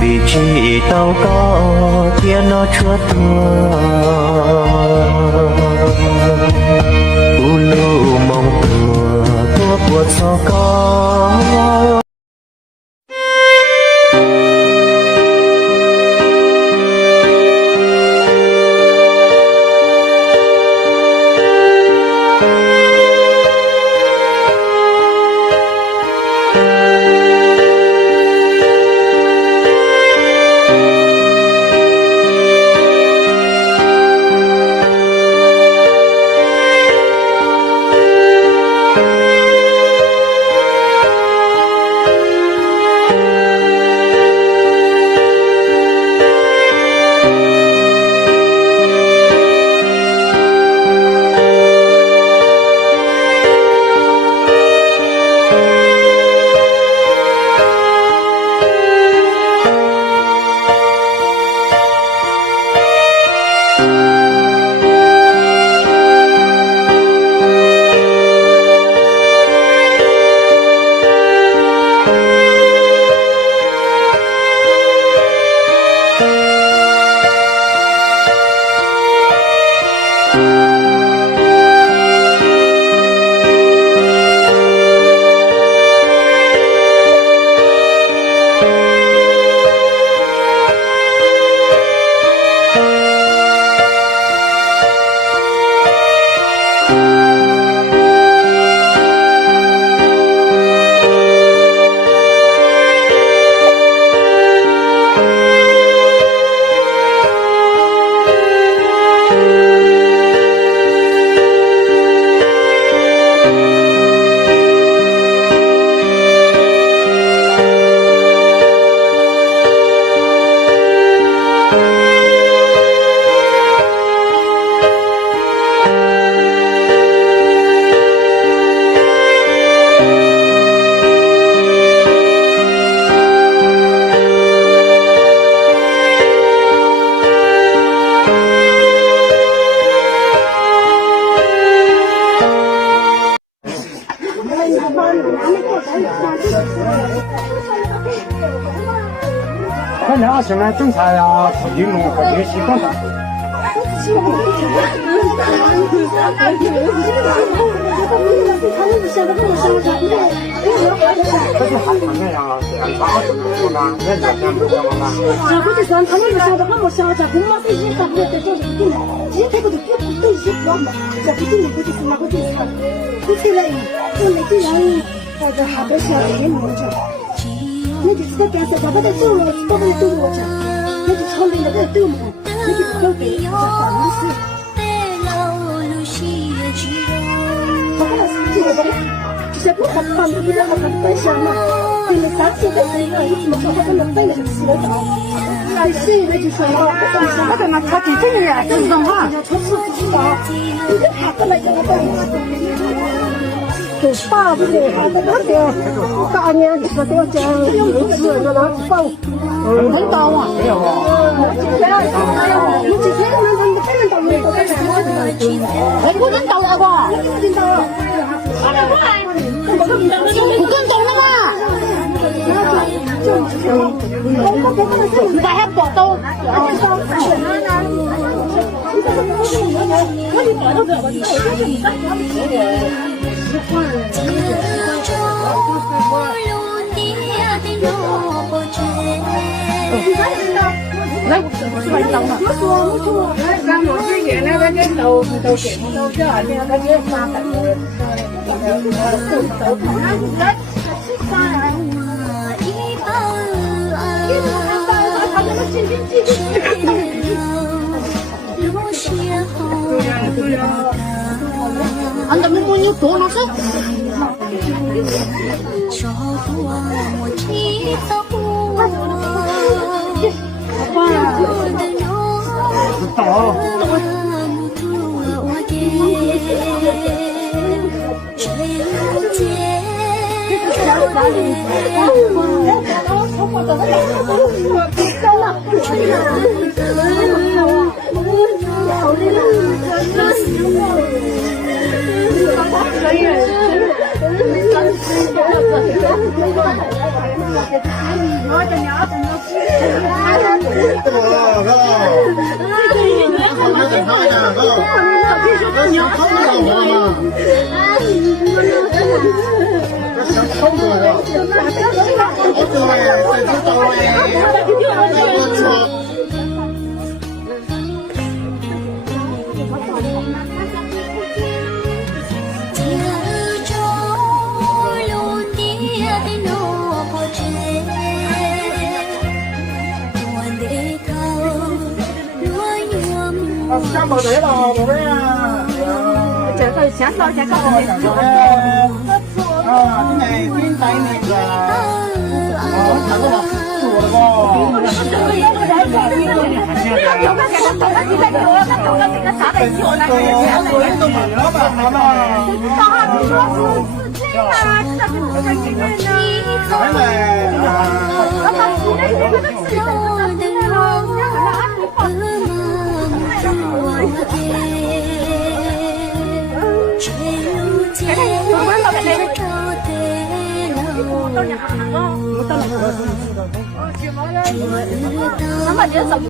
vị trí tao có thiên nó chúa thua u lu mong thua cuộc sao có反正现在种菜呀，出去弄或者习惯上。可是还看见呀，这样大什么嘛，也是这样子的嘛。这估计说他们不晓得，他们晓得，公妈是一上不得做这个定，一这个就不一些光嘛，这不定估计是哪个地方？估计来，我那个人这还不晓得也弄着。那就知道干啥，他把他走了，把他丢我去，那就朝那个丢嘛，那就交给这法律师。他本来是这个的，就是不他旁边的他分享嘛，对了，30个人了，你怎么说他能分了就吃得到？但是那就说了，那个嘛，他这个人就是嘛，确实不知道，你这他本来就那个。给爸不给他的那个大年说的讲有子那拿包，很大啊。没有啊。你这天能不能到那个？还不能到那个？不能到。不跟动了嘛？你把它抱到。来，是吧？你等会。咱我之前那个人都给都这，那个麻烦的，俺咱们没有多少事。Cam bờ đấy là bố đấy Trời ơi, sáng thôi, sáng không cái này tin tay này là thằng nó chủ là nó mà nhớ sống